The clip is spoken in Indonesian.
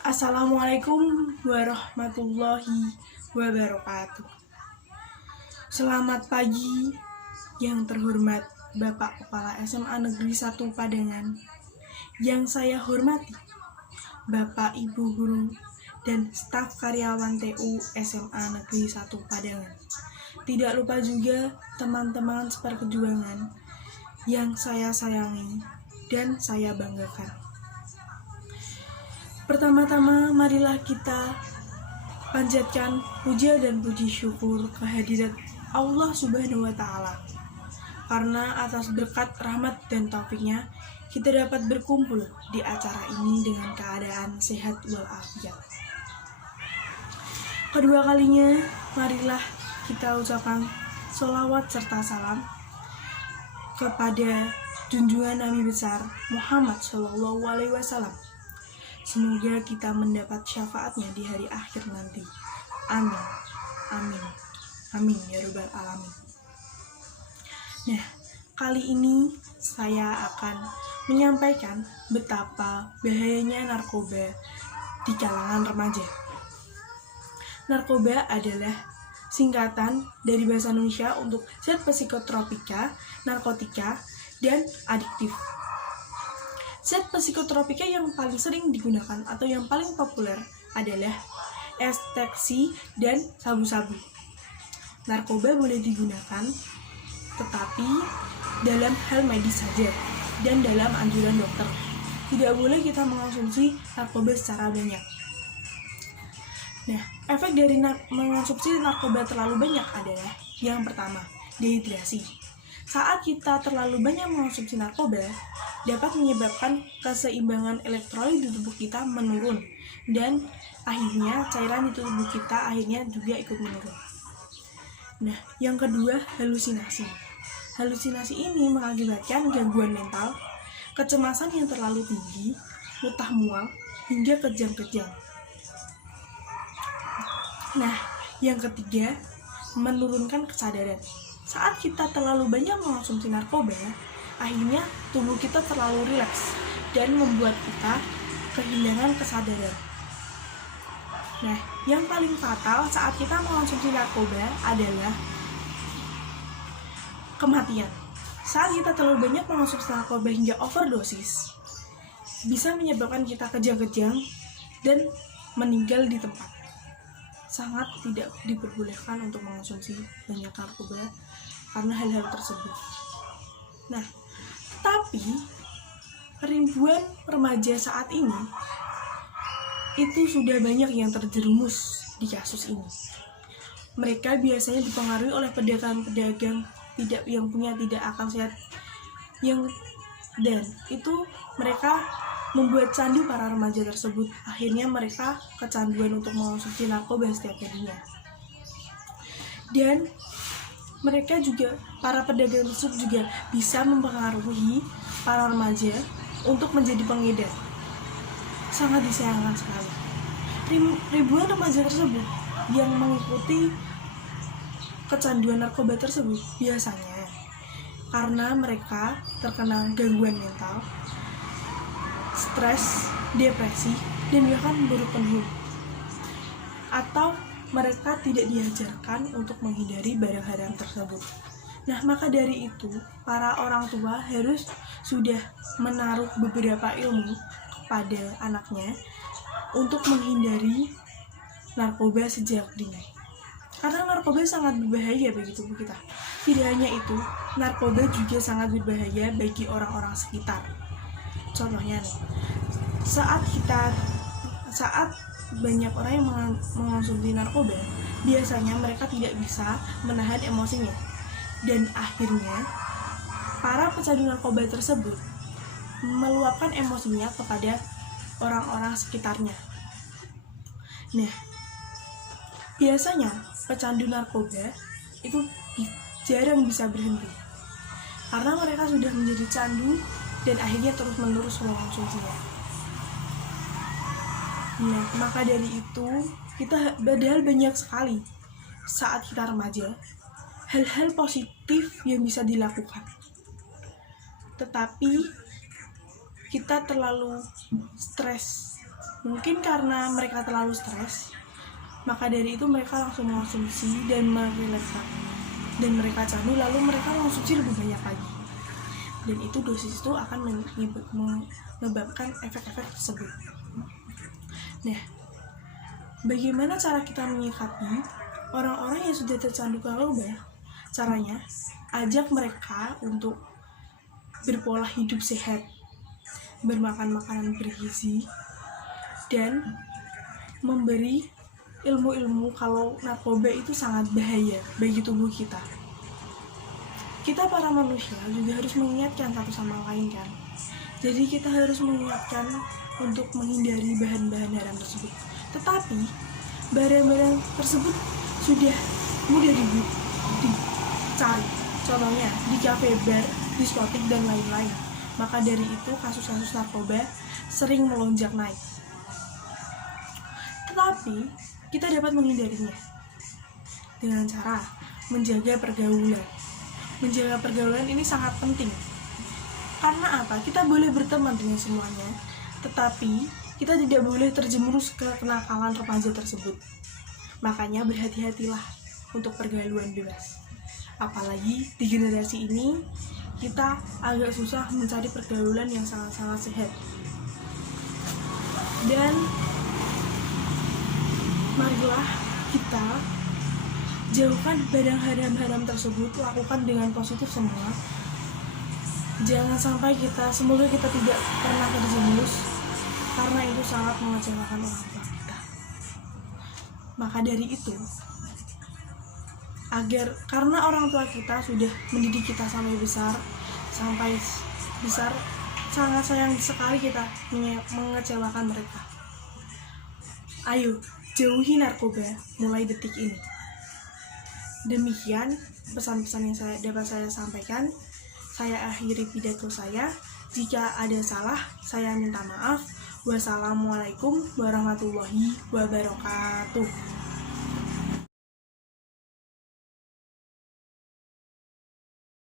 Assalamualaikum warahmatullahi wabarakatuh. Selamat pagi yang terhormat Bapak Kepala SMA Negeri 1 Padangan. Yang saya hormati Bapak Ibu Guru dan staf karyawan TU SMA Negeri 1 Padangan. Tidak lupa juga teman-teman seperjuangan yang saya sayangi dan saya banggakan. Pertama-tama, marilah kita panjatkan puja dan puji syukur kehadirat Allah Subhanahu wa Ta'ala, karena atas berkat rahmat dan taufiknya kita dapat berkumpul di acara ini dengan keadaan sehat walafiat. Kedua kalinya, marilah kita ucapkan sholawat serta salam kepada junjungan Nabi besar Muhammad SAW. Semoga kita mendapat syafaatnya di hari akhir nanti. Amin. Amin. Amin ya rabbal alamin. Nah, kali ini saya akan menyampaikan betapa bahayanya narkoba di kalangan remaja. Narkoba adalah singkatan dari bahasa Indonesia untuk zat psikotropika, narkotika, dan adiktif. Zat psikotropika yang paling sering digunakan atau yang paling populer adalah ekstasi dan sabu-sabu. Narkoba boleh digunakan, tetapi dalam hal medis saja dan dalam anjuran dokter. Tidak boleh kita mengonsumsi narkoba secara banyak. Nah, efek dari mengonsumsi narkoba terlalu banyak adalah yang pertama, dehidrasi. Saat kita terlalu banyak mengonsumsi narkoba, dapat menyebabkan keseimbangan elektrolit di tubuh kita menurun, dan akhirnya cairan di tubuh kita akhirnya juga ikut menurun. Nah, yang kedua, halusinasi. Halusinasi ini mengakibatkan gangguan mental, kecemasan yang terlalu tinggi, muntah mual, hingga kejang-kejang. Nah, yang ketiga, menurunkan kesadaran. Saat kita terlalu banyak mengonsumsi narkoba, akhirnya tubuh kita terlalu rileks dan membuat kita kehilangan kesadaran. Nah, yang paling fatal saat kita mengonsumsi narkoba adalah kematian. Saat kita terlalu banyak mengonsumsi narkoba hingga overdosis, bisa menyebabkan kita kejang-kejang dan meninggal di tempat. Sangat tidak diperbolehkan untuk mengonsumsi banyak narkoba karena hal-hal tersebut. Nah, tapi ribuan remaja saat ini itu sudah banyak yang terjerumus di kasus ini. Mereka biasanya dipengaruhi oleh pedagang-pedagang yang punya tidak akal sehat, dan itu mereka membuat candu para remaja tersebut. Akhirnya mereka kecanduan untuk mengonsumsi narkoba setiap harinya. Dan mereka juga, para pedagang tersebut juga bisa mempengaruhi para remaja untuk menjadi pengedar. Sangat disayangkan sekali. Ribuan remaja tersebut yang mengikuti kecanduan narkoba tersebut biasanya karena mereka terkena gangguan mental, stres, depresi, dan bahkan buruk penghuni. Atau mereka tidak diajarkan untuk menghindari barang haram tersebut. Nah, maka dari itu, para orang tua harus sudah menaruh beberapa ilmu kepada anaknya untuk menghindari narkoba sejak dini. Karena narkoba sangat berbahaya bagi tubuh kita. Tidak hanya itu, narkoba juga sangat berbahaya bagi orang-orang sekitar. Contohnya nih, saat banyak orang yang mengonsumsi narkoba, biasanya mereka tidak bisa menahan emosinya, dan akhirnya para pecandu narkoba tersebut meluapkan emosinya kepada orang-orang sekitarnya. Nah, biasanya pecandu narkoba itu jarang bisa berhenti karena mereka sudah menjadi candu dan akhirnya terus-menerus mengonsumsinya. Nah, maka dari itu kita padahal banyak sekali saat kita remaja hal-hal positif yang bisa dilakukan, tetapi kita terlalu stres Mungkin karena mereka terlalu stres, maka dari itu mereka langsung mengonsumsi dan merelaksasi, dan mereka candu, lalu mereka mengonsumsi lebih banyak lagi. Dan itu dosis itu akan menyebabkan efek-efek tersebut. Nah, bagaimana cara kita menyikapi orang-orang yang sudah tercandu narkoba? Caranya, ajak mereka untuk berpola hidup sehat, bermakan makanan bergizi, dan memberi ilmu-ilmu kalau narkoba itu sangat bahaya bagi tubuh kita. Kita para manusia juga harus mengingatkan satu sama lain kan. Jadi kita harus mengingatkan untuk menghindari bahan-bahan haram tersebut. Tetapi barang-barang tersebut sudah mudah dicari. Contohnya di kafe, bar, diskotik, dan lain-lain. Maka dari itu kasus-kasus narkoba sering melonjak naik. Tetapi kita dapat menghindarinya dengan cara menjaga pergaulan. Menjaga pergaulan ini sangat penting. Karena apa? Kita boleh berteman dengan semuanya, tetapi kita tidak boleh terjerumus ke kenakalan remaja tersebut. Makanya berhati-hatilah untuk pergaulan bebas. Apalagi di generasi ini kita agak susah mencari pergaulan yang sangat-sangat sehat. Dan marilah kita jauhkan barang haram-haram tersebut, lakukan dengan positif semua. Jangan sampai semoga kita tidak pernah terjerumus, karena itu sangat mengecewakan orang tua kita. Maka dari itu, karena orang tua kita sudah mendidik kita sampai besar, sangat sayang sekali kita mengecewakan mereka. Ayo, jauhi narkoba mulai detik ini. Demikian pesan-pesan yang dapat saya sampaikan. Saya akhiri pidato saya. Jika ada salah, saya minta maaf. Wassalamualaikum warahmatullahi wabarakatuh.